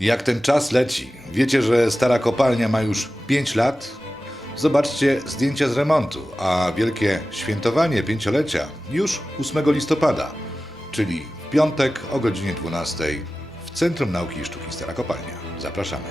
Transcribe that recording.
Jak ten czas leci. Wiecie, że stara kopalnia ma już 5 lat? Zobaczcie zdjęcia z remontu, a wielkie świętowanie pięciolecia już 8 listopada, czyli w piątek o godzinie 12 w Centrum Nauki i Sztuki Stara Kopalnia. Zapraszamy.